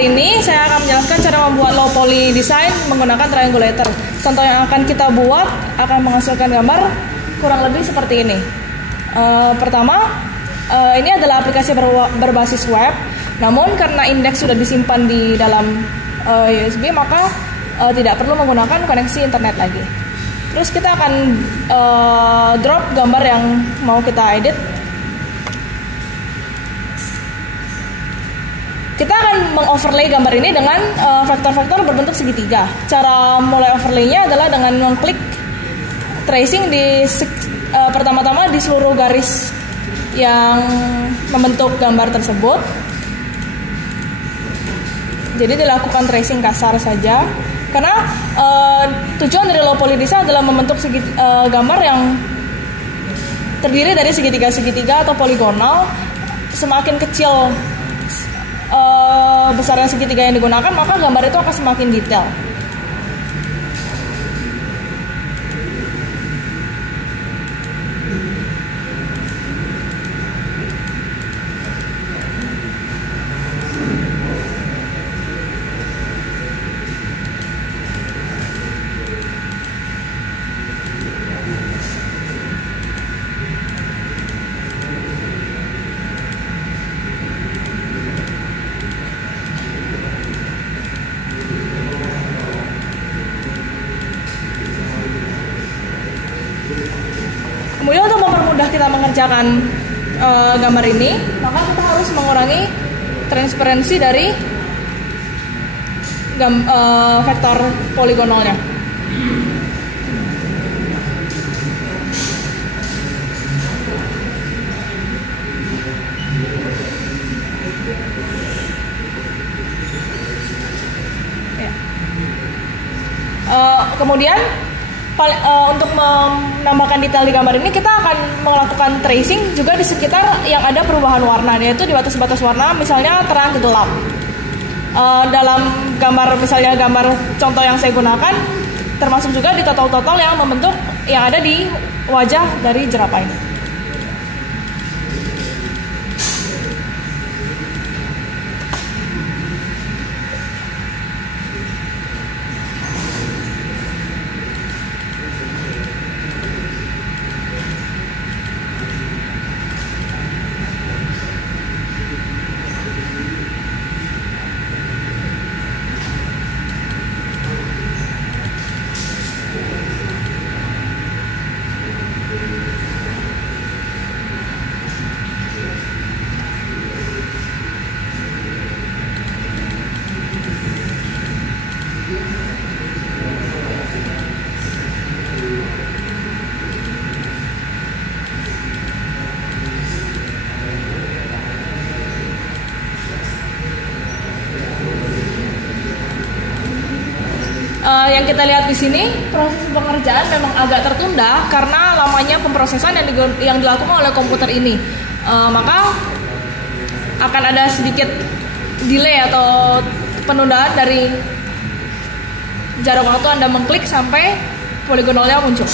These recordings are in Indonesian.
ini saya akan menjelaskan cara membuat low poly design menggunakan triangulator. Contoh yang akan kita buat akan menghasilkan gambar kurang lebih seperti ini. Pertama, ini adalah aplikasi berbasis web. Namun karena indeks sudah disimpan di dalam USB, maka tidak perlu menggunakan koneksi internet lagi. Terus kita akan drop gambar yang mau kita edit. Kita akan mengoverlay gambar ini dengan vektor-vektor berbentuk segitiga. Cara mulai overlaynya adalah dengan mengklik tracing di pertama-tama di seluruh garis yang membentuk gambar tersebut. Jadi dilakukan tracing kasar saja. Karena tujuan dari low poly design adalah membentuk gambar yang terdiri dari segitiga-segitiga atau poligonal. Semakin kecil besarnya segitiga yang digunakan, maka gambar itu akan semakin detail. Kemudian untuk mempermudah kita mengerjakan gambar ini, maka kita harus mengurangi transparansi dari vektor poligonalnya. Ya. Kemudian untuk menambahkan detail di gambar ini, kita akan melakukan tracing juga di sekitar yang ada perubahan warna, yaitu di batas-batas warna, misalnya terang ke gelap. Dalam gambar, misalnya gambar contoh yang saya gunakan, termasuk juga di total-total yang membentuk yang ada di wajah dari jerapah ini. Yang kita lihat di sini, proses pengerjaan memang agak tertunda karena lamanya pemrosesan yang dilakukan oleh komputer ini. Maka akan ada sedikit delay atau penundaan dari jarak waktu Anda mengklik sampai poligonalnya muncul.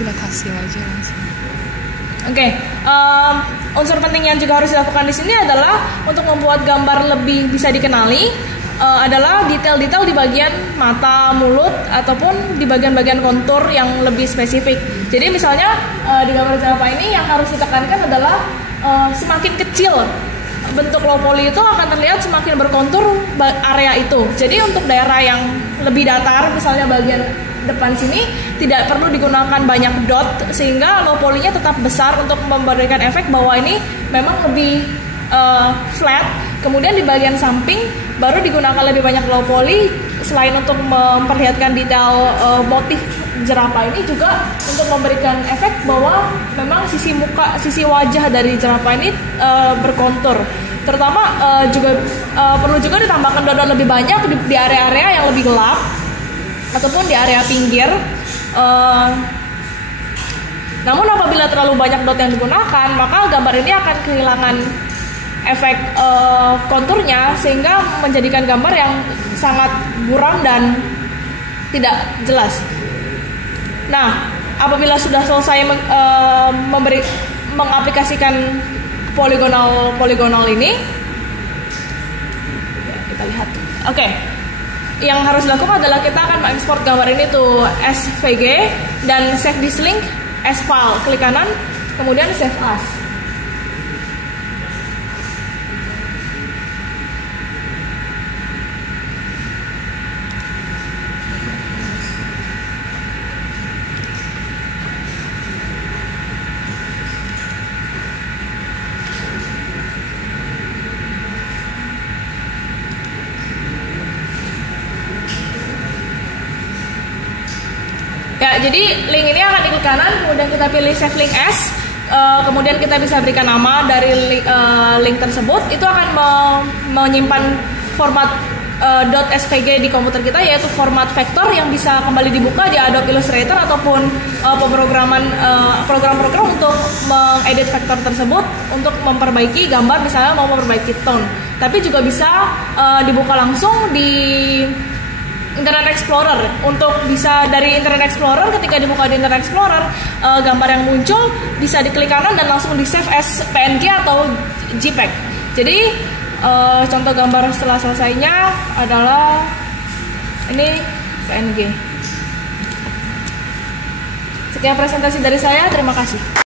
Sudah hasil aja langsung. Oke, unsur penting yang juga harus dilakukan di sini adalah untuk membuat gambar lebih bisa dikenali adalah detail-detail di bagian mata, mulut, ataupun di bagian-bagian kontur yang lebih spesifik. Jadi misalnya di gambar jerapah ini yang harus ditekankan adalah semakin kecil bentuk low poly itu akan terlihat semakin berkontur area itu. Jadi untuk daerah yang lebih datar, misalnya bagian depan sini tidak perlu digunakan banyak dot sehingga low poly-nya tetap besar untuk memberikan efek bahwa ini memang lebih flat. Kemudian di bagian samping baru digunakan lebih banyak low poly selain untuk memperlihatkan detail motif jerapah ini, juga untuk memberikan efek bahwa memang sisi wajah dari jerapah ini berkontur. Terutama perlu juga ditambahkan dot lebih banyak di area-area yang lebih gelap ataupun di area pinggir. Namun apabila terlalu banyak dot yang digunakan, maka gambar ini akan kehilangan efek konturnya, sehingga menjadikan gambar yang sangat buram dan tidak jelas. Nah, apabila sudah selesai mengaplikasikan poligonal ini, ya, kita lihat. Oke. Yang harus dilakukan adalah kita akan mengekspor gambar ini to SVG dan save this link as file. Klik kanan, kemudian save as. Ya, jadi link ini akan diklik kanan, kemudian kita pilih save link as, kemudian kita bisa berikan nama dari link tersebut. Itu akan menyimpan format .svg di komputer kita, yaitu format vektor yang bisa kembali dibuka di Adobe Illustrator ataupun program-program untuk mengedit vektor tersebut untuk memperbaiki gambar, misalnya mau memperbaiki tone. Tapi juga bisa dibuka langsung di Internet Explorer. Untuk bisa dari Internet Explorer, ketika dibuka di Internet Explorer, gambar yang muncul bisa diklik kanan dan langsung di save as PNG atau JPEG. Jadi contoh gambar setelah selesainya adalah ini PNG. Sekian presentasi dari saya, terima kasih.